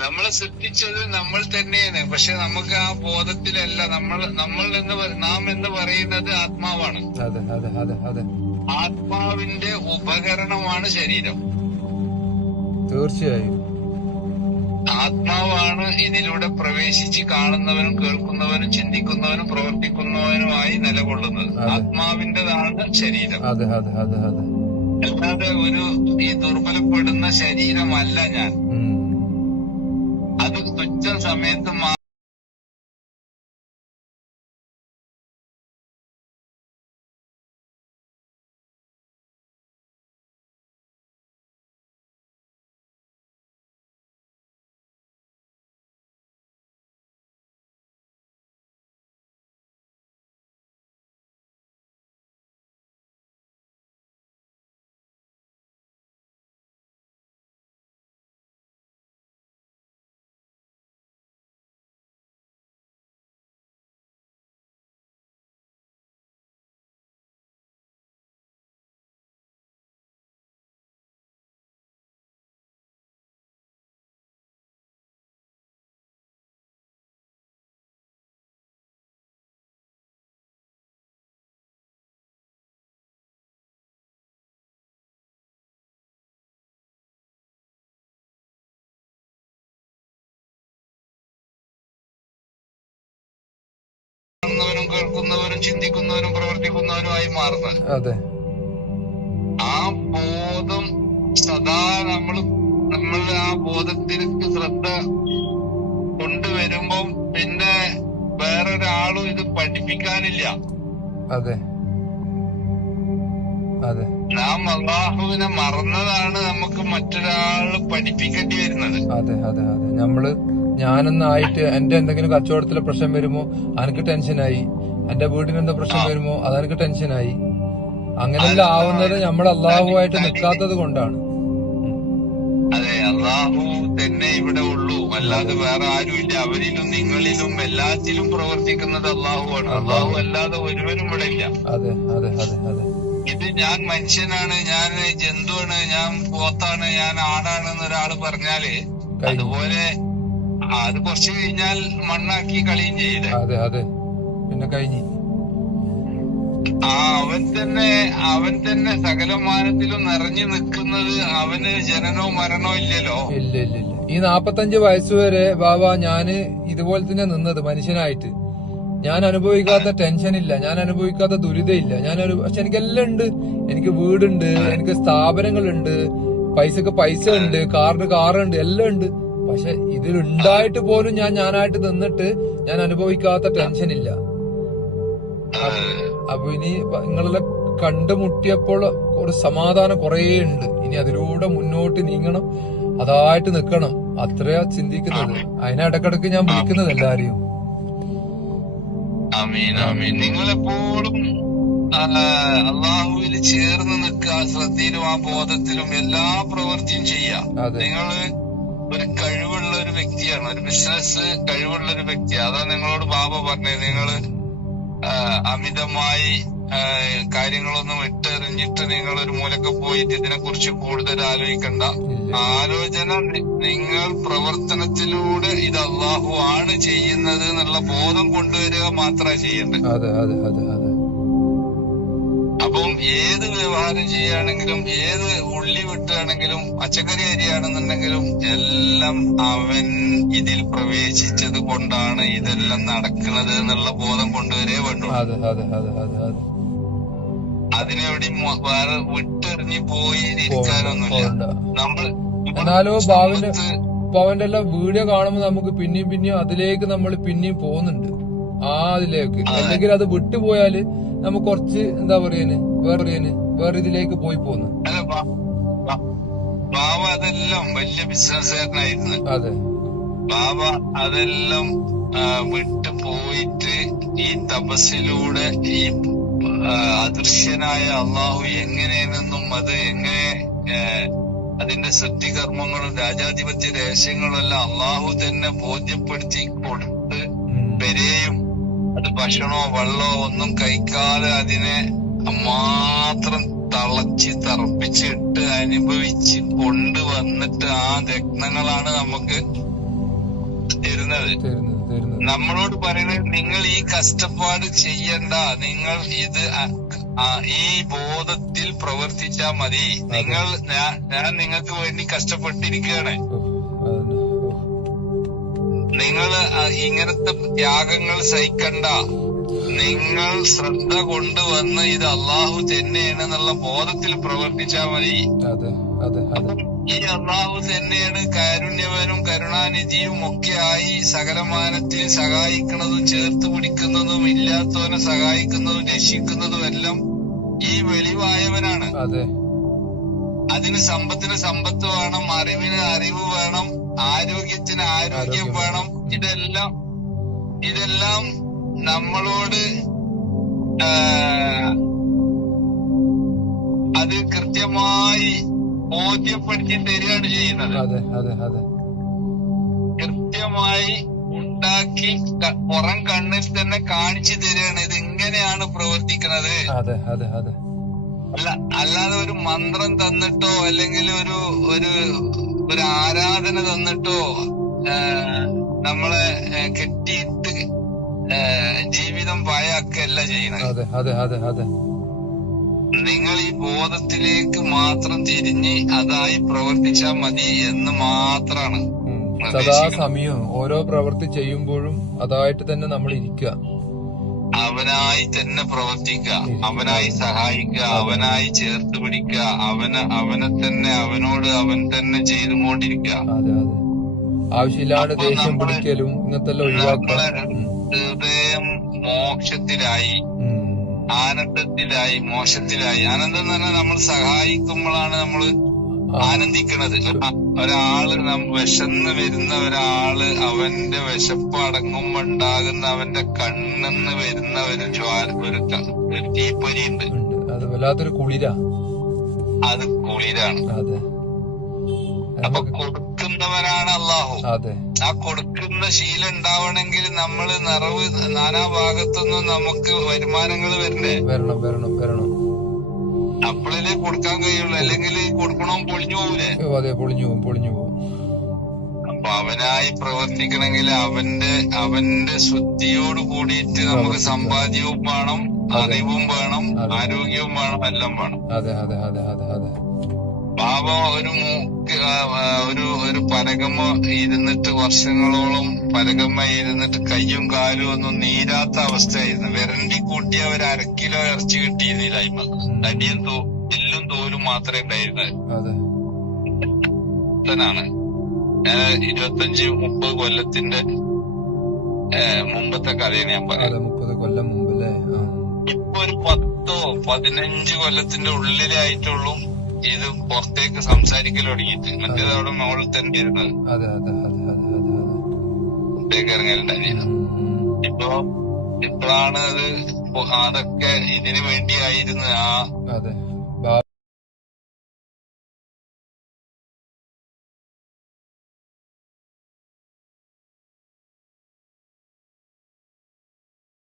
നമ്മളെ സൃഷ്ടിച്ചത് നമ്മൾ തന്നെയാണ്. പക്ഷെ നമുക്ക് ആ ബോധത്തിലല്ല. നമ്മൾ നമ്മൾ എന്ന് നാം എന്ന് പറയുന്നത് ആത്മാവാണ്. ആത്മാവിന്റെ ഉപകരണമാണ് ശരീരം. തീർച്ചയായും. ആത്മാവാണ് ഇതിലൂടെ പ്രവേശിച്ച് കാണുന്നവനും കേൾക്കുന്നവനും ചിന്തിക്കുന്നവനും പ്രവർത്തിക്കുന്നവനുമായി നിലകൊള്ളുന്നത്. ആത്മാവിന്റെതാണ് ശരീരം. അല്ലാതെ ഒരു ഈ ദുർബലപ്പെടുന്ന ശരീരമല്ല ഞാൻ. come into my കാണുന്നവനും ചിന്തിക്കുന്നവരും പ്രവർത്തിക്കുന്നവരും ആയി മാറുന്നത്. അതെ. ആ ബോധം സദാ നമ്മൾ നമ്മൾ ആ ബോധത്തിലേക്ക് ശ്രദ്ധ കൊണ്ടുവരുമ്പം പിന്നെ വേറൊരാളും ഇത് പഠിപ്പിക്കാനില്ല. അതെ. അതെ. നാം അള്ളാഹുവിനെ മറന്നതാണ് നമുക്ക് മറ്റൊരാൾ പഠിപ്പിക്കേണ്ടി വരുന്നത്. അതെ അതെ അതെ. നമ്മൾ ഞാനെന്നായിട്ട് എന്റെ എന്തെങ്കിലും കച്ചവടത്തിലെ പ്രശ്നം വരുമോ? അനക്ക് ടെൻഷനായി എന്റെ വീട്ടിന് എന്താ പ്രശ്നം വരുമോ? അതെനിക്ക് ടെൻഷനായി. അങ്ങനെയല്ല ആവുന്നത് നമ്മൾ അള്ളാഹുവായിട്ട് നിൽക്കാത്തത് കൊണ്ടാണ്. അതെ അള്ളാഹു തന്നെ ഇവിടെ ഉള്ളൂ. അല്ലാതെ വേറെ ആരുമില്ല. അവരിലും നിങ്ങളിലും എല്ലാത്തിലും പ്രവർത്തിക്കുന്നത് അള്ളാഹുവാണ്. അള്ളാഹു. അല്ലാതെ ഒരുവനും ഇവിടെ ഇല്ല. അതെ അതെ അതെ അതെ. ഇത് ഞാൻ മനുഷ്യനാണ് ഞാൻ ജന്തുവാണ് ഞാൻ പോത്താണ് ഞാൻ ആടാണ് എന്ന് ഒരാൾ പറഞ്ഞാൽ അതുപോലെ അത് കുറച്ച് കഴിഞ്ഞാൽ മണ്ണാക്കി കളിയും ചെയ്യില്ല അതെ അതെ. പിന്നെ കഴിഞ്ഞു ആ അവൻ തന്നെ അവൻ തന്നെ സകലമാനത്തിലും നിറഞ്ഞു നിൽക്കുന്നത് അവന് ജനനോ മരണോ ഇല്ലല്ലോ. ഇല്ല ഇല്ല ഇല്ല. ഈ നാപ്പത്തഞ്ച് വയസ്സുവരെ ബാബ ഞാൻ ഇതുപോലെ തന്നെ നിന്നത് മനുഷ്യനായിട്ട്. ഞാൻ അനുഭവിക്കാത്ത ടെൻഷൻ ഇല്ല. ഞാൻ അനുഭവിക്കാത്ത ദുരിതമില്ല ഞാൻ പക്ഷെ എനിക്കെല്ലാം ഉണ്ട്. എനിക്ക് വീടുണ്ട് എനിക്ക് സ്ഥാപനങ്ങളുണ്ട് പൈസക്ക് പൈസ ഉണ്ട് കാറിന് കാറുണ്ട് എല്ലാം ഉണ്ട്. പക്ഷെ ഇതിലുണ്ടായിട്ട് പോലും ഞാൻ ഞാനായിട്ട് നിന്നിട്ട് ഞാൻ അനുഭവിക്കാത്ത ടെൻഷൻ ഇല്ല. അപ്പൊ ഇനി നിങ്ങളെല്ലാം കണ്ടുമുട്ടിയപ്പോൾ ഒരു സമാധാനം കുറേ ഉണ്ട്. ഇനി അതിലൂടെ മുന്നോട്ട് നീങ്ങണം. അതായിട്ട് നിൽക്കണം. അത്രയാ ചിന്തിക്കുന്നത്. അതിനിടക്കിടക്ക് ഞാൻ വിളിക്കുന്നത് എല്ലാരെയും. നിങ്ങളെപ്പോഴും അള്ളാഹുവിൽ ചേർന്ന് നിൽക്കുക ശ്രദ്ധയിലും ആ ബോധത്തിലും എല്ലാ പ്രവൃത്തിയും ചെയ്യാം നിങ്ങൾ ഒരു കഴിവുള്ള ഒരു വ്യക്തിയാണ്. ഒരു ബിസിനസ് കഴിവുള്ള ഒരു വ്യക്തി. അതാ നിങ്ങളോട് ബാബ പറഞ്ഞത്. നിങ്ങൾ അമിതമായി കാര്യങ്ങളൊന്നും ഇട്ടെറിഞ്ഞിട്ട് നിങ്ങൾ ഒരു മൂലക്ക് പോയിട്ട് ഇതിനെ കുറിച്ച് കൂടുതൽ ആലോചിക്കണ്ട. ആലോചന നിങ്ങൾ പ്രവർത്തനത്തിലൂടെ ഇത് അള്ളാഹു ആണ് ചെയ്യുന്നത് എന്നുള്ള ബോധം കൊണ്ടുവരിക മാത്രമേ ചെയ്യേണ്ടത് അപ്പം ഏത് വ്യവഹാരം ചെയ്യുകയാണെങ്കിലും ഏത് ഉള്ളി വിട്ടുകയാണെങ്കിലും പച്ചക്കറി അരിയാണെന്നുണ്ടെങ്കിലും എല്ലാം അവൻ ഇതിൽ പ്രവേശിച്ചത് കൊണ്ടാണ് ഇതെല്ലാം നടക്കുന്നത് എന്നുള്ള ബോധം കൊണ്ടുവരേ വേണ്ടു. അതെ അതെ അതെ അതെ അതെ. അതിനെവിടെയും മൊ- വേറെ വിട്ടെറിഞ്ഞു പോയി ഇരിക്കാനൊന്നുമില്ല നമ്മൾ എന്നാലോ ഭാവന സമ്പത്ത് ഇപ്പൊ അവന്റെ എല്ലാം വീഡിയോ കാണുമ്പോൾ നമുക്ക് പിന്നെയും പിന്നെയും അതിലേക്ക് നമ്മൾ പിന്നെയും പോകുന്നുണ്ട്. ആ അതിലേക്ക്. അല്ലെങ്കിൽ അത് വിട്ടുപോയാൽ നമുക്ക് കുറച്ച് എന്താ പറയാന് വേറെ പറയാന് വേറെ ഇതിലേക്ക് പോയി പോന്ന്. ബാബ അതെല്ലാം വലിയ ബിസിനസ്സുകാരനായിരുന്നു. അതെ. ബാബ അതെല്ലാം വിട്ടു പോയിട്ട് ഈ തപസ്സിലൂടെ ഈ അദൃശ്യനായ അള്ളാഹു എങ്ങനെയെന്നും അത് എങ്ങനെ അതിന്റെ സൃഷ്ടികർമ്മങ്ങളും രാജാധിപത്യ രഹസ്യങ്ങളും എല്ലാം അള്ളാഹു തന്നെ ബോധ്യപ്പെടുത്തി കൊടുത്ത് ഉം. അത് ഭക്ഷണമോ വെള്ളമോ ഒന്നും കഴിക്കാതെ അതിനെ മാത്രം തളച്ച് തറപ്പിച്ചിട്ട് അനുഭവിച്ച് കൊണ്ടുവന്നിട്ട് ആ രത്നങ്ങളാണ് നമുക്ക് തരുന്നത്. നമ്മളോട് പറയുന്നത് നിങ്ങൾ ഈ കഷ്ടപ്പാട് ചെയ്യണ്ട. നിങ്ങൾ ഇത് ഈ ബോധത്തിൽ പ്രവർത്തിച്ചാ മതി. നിങ്ങൾ ഞാൻ നിങ്ങൾക്ക് വേണ്ടി കഷ്ടപ്പെട്ടിരിക്കുകയാണ്. നിങ്ങൾ ഇങ്ങനത്തെ ത്യാഗങ്ങൾ സഹിക്കണ്ട. നിങ്ങൾ ശ്രദ്ധ കൊണ്ടുവന്ന് ഇത് അള്ളാഹു തന്നെയാണ് എന്നുള്ള ബോധത്തിൽ പ്രവർത്തിച്ചാൽ മതി. ഈ അള്ളാഹു തന്നെയാണ് കാരുണ്യവനും കരുണാനിധിയും ഒക്കെ ആയി സകലമാനത്തിൽ സഹായിക്കുന്നതും ചേർത്ത് പിടിക്കുന്നതും ഇല്ലാത്തവനെ സഹായിക്കുന്നതും രക്ഷിക്കുന്നതും എല്ലാം ഈ വെളിവായവനാണ്. അതെ. അതിന് സമ്പത്തിന് സമ്പത്ത് വേണം അറിവിന് അറിവ് വേണം ആരോഗ്യത്തിന് ആരോഗ്യം വേണം. ഇതെല്ലാം ഇതെല്ലാം നമ്മളോട് അത് കൃത്യമായി ബോധ്യപ്പെടുത്തി തരികയാണ് ചെയ്യുന്നത്. കൃത്യമായി ഉണ്ടാക്കി പുറം കണ്ണിൽ തന്നെ കാണിച്ചു തരികയാണ്. ഇത് ഇങ്ങനെയാണ് പ്രവർത്തിക്കുന്നത് അല്ല അല്ലാതെ ഒരു മന്ത്രം തന്നിട്ടോ അല്ലെങ്കിൽ ഒരു ഒരു ഒരു ആരാധന തന്നിട്ടോ നമ്മളെ കെട്ടിയിട്ട് ജീവിതം പായാക്കല്ല ചെയ്യുന്നത്. നിങ്ങൾ ഈ ബോധത്തിലേക്ക് മാത്രം തിരിഞ്ഞ് അതായി പ്രവർത്തിച്ചാൽ മതി എന്ന് മാത്രാണ് സദാ ഓരോ പ്രവൃത്തി ചെയ്യുമ്പോഴും അതായിട്ട് തന്നെ നമ്മൾ ഇരിക്കുക. അവനായി തന്നെ പ്രവർത്തിക്കുക അവനായി സഹായിക്കുക അവനായി ചേർത്ത് പിടിക്കുക അവന് അവനെ തന്നെ അവനോട് അവൻ തന്നെ ചെയ്തു കൊണ്ടിരിക്കുക അതെ. ആവശ്യമില്ലാണ്ട് അപ്പൊ ദേഷ്യം നമ്മൾ പിടിക്കലും ഇങ്ങനത്തെ എല്ലാം ഹൃദയം മോക്ഷത്തിലായി. ആനന്ദത്തിലായി മോശത്തിലായി ആനന്ദം തന്നെ നമ്മൾ സഹായിക്കുമ്പോഴാണ് നമ്മൾ ആനന്ദിക്കണത്. ഒരാൾ വിശന്ന് വരുന്ന ഒരാൾ അവന്റെ വിശപ്പ് അടങ്ങുമ്പോ ഉണ്ടാകുന്ന അവന്റെ കണ്ണെന്ന് വരുന്ന ഒരു ജ്വാല ഒരു തീപ്പൊരി ഉണ്ട്. അത് വല്ലാത്തൊരു കുളിരാ. അത് കുളിരാണ്. അതെ. അപ്പൊ കൊടുക്കുന്നവനാണ് അള്ളാഹു. അതെ. ആ കൊടുക്കുന്ന ശീലം ഉണ്ടാവണമെങ്കിൽ നമ്മൾ നിറവ് നാനാ ഭാഗത്തുനിന്നും നമുക്ക് വരുമാനങ്ങൾ വരണ്ടേ? വരണം വരണം വരണം. അപ്പോഴല്ലേ കൊടുക്കാൻ കഴിയുള്ളൂ. അല്ലെങ്കിൽ കൊടുക്കണോ പൊളിഞ്ഞു പോകൂലേ അതെ പൊളിഞ്ഞു പോകും പൊളിഞ്ഞു പോകും അപ്പൊ അവനായി പ്രവർത്തിക്കണമെങ്കിൽ അവന്റെ അവന്റെ ശുദ്ധിയോട് കൂടിയിട്ട് നമുക്ക് സമ്പാദ്യവും വേണം അറിവും വേണം ആരോഗ്യവും വേണം എല്ലാം വേണം. അതെ അതെ അതെ അതെ അതെ. ബാബ ഒരു മൂക്ക് ഒരു ഒരു പരകമ്മ ഇരുന്നിട്ട് വർഷങ്ങളോളം പരകമ്മ ഇരുന്നിട്ട് കയ്യും കാലും ഒന്നും നീരാത്ത അവസ്ഥയായിരുന്നു. വിരണ്ടി കൂട്ടിയ ഒരു അര കിലോ ഇറച്ചി കിട്ടിയിരുന്നില്ലായ്മ തടിയും തോ എല്ലും തോലും മാത്രമേ ഉണ്ടായിരുന്നാണ് ഇരുപത്തഞ്ച് മുപ്പത് കൊല്ലത്തിന്റെ മുമ്പത്തെ കഥയാണ് ഞാൻ പറയാം മുപ്പത് കൊല്ലം മുമ്പ് ഇപ്പൊ ഒരു പത്തോ പതിനഞ്ച് കൊല്ലത്തിന്റെ ഉള്ളിലായിട്ടുള്ളൂ ഇത് പുറത്തേക്ക് സംസാരിക്കൽ തുടങ്ങിയിട്ട്. മറ്റേത് അവിടെ മുകളിൽ തന്നെ ഇരുന്നത്. പുറത്തേക്ക് ഇറങ്ങലുണ്ടായിരുന്നു. ഇപ്പൊ ഇപ്പോഴാണ് അത് അതൊക്കെ ഇതിനു വേണ്ടിയായിരുന്നു ആ